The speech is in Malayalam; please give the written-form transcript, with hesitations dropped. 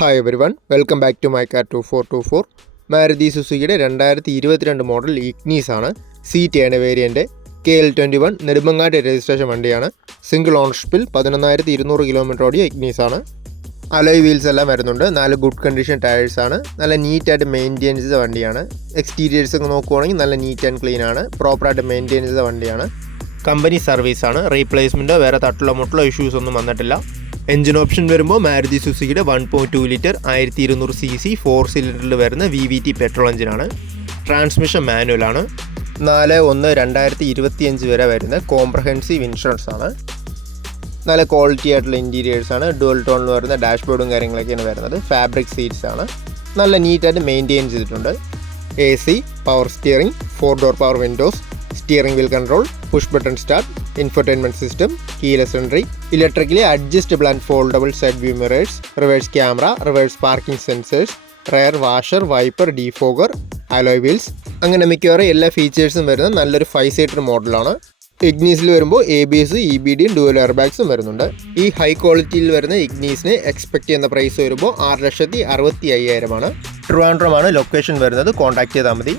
Hi everyone, welcome back to my car 2424. Maruti സുസുക്കിയുടെ 2022 മോഡൽ ഇഗ്നീസ് ആണ്. C10 variant KL21 Nedumangad registration വണ്ടിയാണ്. സിംഗിൾ ഓണർഷിപ്പിൽ 11,200 കിലോമീറ്റർ ഓടിയ ഇഗ്നീസ് ആണ്. അലോയ് വീൽസ് എല്ലാം വരുന്നുണ്ട്. 4 ഗുഡ് കണ്ടീഷൻ ടയേഴ്സ് ആണ്. നല്ല നീറ്റായിട്ട് മെയിൻറ്റെയിൻ ചെയ്ത വണ്ടിയാണ്. എക്സ്റ്റീരിയേഴ്സ് ഒക്കെ നോക്കുവാണെങ്കിൽ നല്ല നീറ്റ് ആൻഡ് ക്ലീൻ ആണ്. പ്രോപ്പറായിട്ട് മെയിൻറ്റെയിൻ ചെയ്ത വണ്ടിയാണ്. കമ്പനി സർവീസാണ്. റീപ്ലേസ്മെൻറ്റോ വേറെ തട്ടുള്ള മുട്ടുള്ള ഇഷ്യൂസ് ഒന്നും വന്നിട്ടില്ല. എഞ്ചിൻ ഓപ്ഷൻ വരുമ്പോൾ മാരുതി സുസുക്കിയുടെ 1.2 ലിറ്റർ 1200 cc 4 സിലിണ്ടറിൽ വരുന്ന VVT പെട്രോൾ എഞ്ചിനാണ്. ട്രാൻസ്മിഷൻ മാനുവലാണ്. 4/1/2025 വരെ വരുന്ന കോംപ്രഹെൻസീവ് ഇൻഷുറൻസ് ആണ്. നല്ല ക്വാളിറ്റി ആയിട്ടുള്ള ഇൻറ്റീരിയേഴ്സാണ്. ഡുവൽ ടോണിൽ വരുന്ന ഡാഷ്ബോർഡും കാര്യങ്ങളൊക്കെയാണ് വരുന്നത്. ഫാബ്രിക് സീറ്റ്സ് ആണ്. നല്ല നീറ്റായിട്ട് മെയിൻറ്റെയിൻ ചെയ്തിട്ടുണ്ട്. AC, power steering, 4 door power Windows, steering wheel control, push button start, infotainment system, keyless entry, electrically adjustable and foldable side view mirrors, reverse camera, reverse parking sensors, rare washer, wiper, defogger, alloy wheels, അങ്ങനെ മിക്കവാറും എല്ലാ ഫീച്ചേഴ്സും വരുന്ന നല്ലൊരു 5 സീറ്റർ മോഡലാണ്. ഇഗ്നീസിൽ വരുമ്പോൾ ABS, EBDയും ഡുവൽ എയർ ബാഗ്സും വരുന്നുണ്ട്. ഈ ഹൈ ക്വാളിറ്റിയിൽ വരുന്ന ഇഗ്നീസിന് എക്സ്പെക്ട് ചെയ്യുന്ന പ്രൈസ് വരുമ്പോൾ 6,65,000 ആണ്. ട്രിവാൻഡ്രം ആണ് ലൊക്കേഷൻ വരുന്നത്. കോൺടാക്ട് ചെയ്താൽ മതി.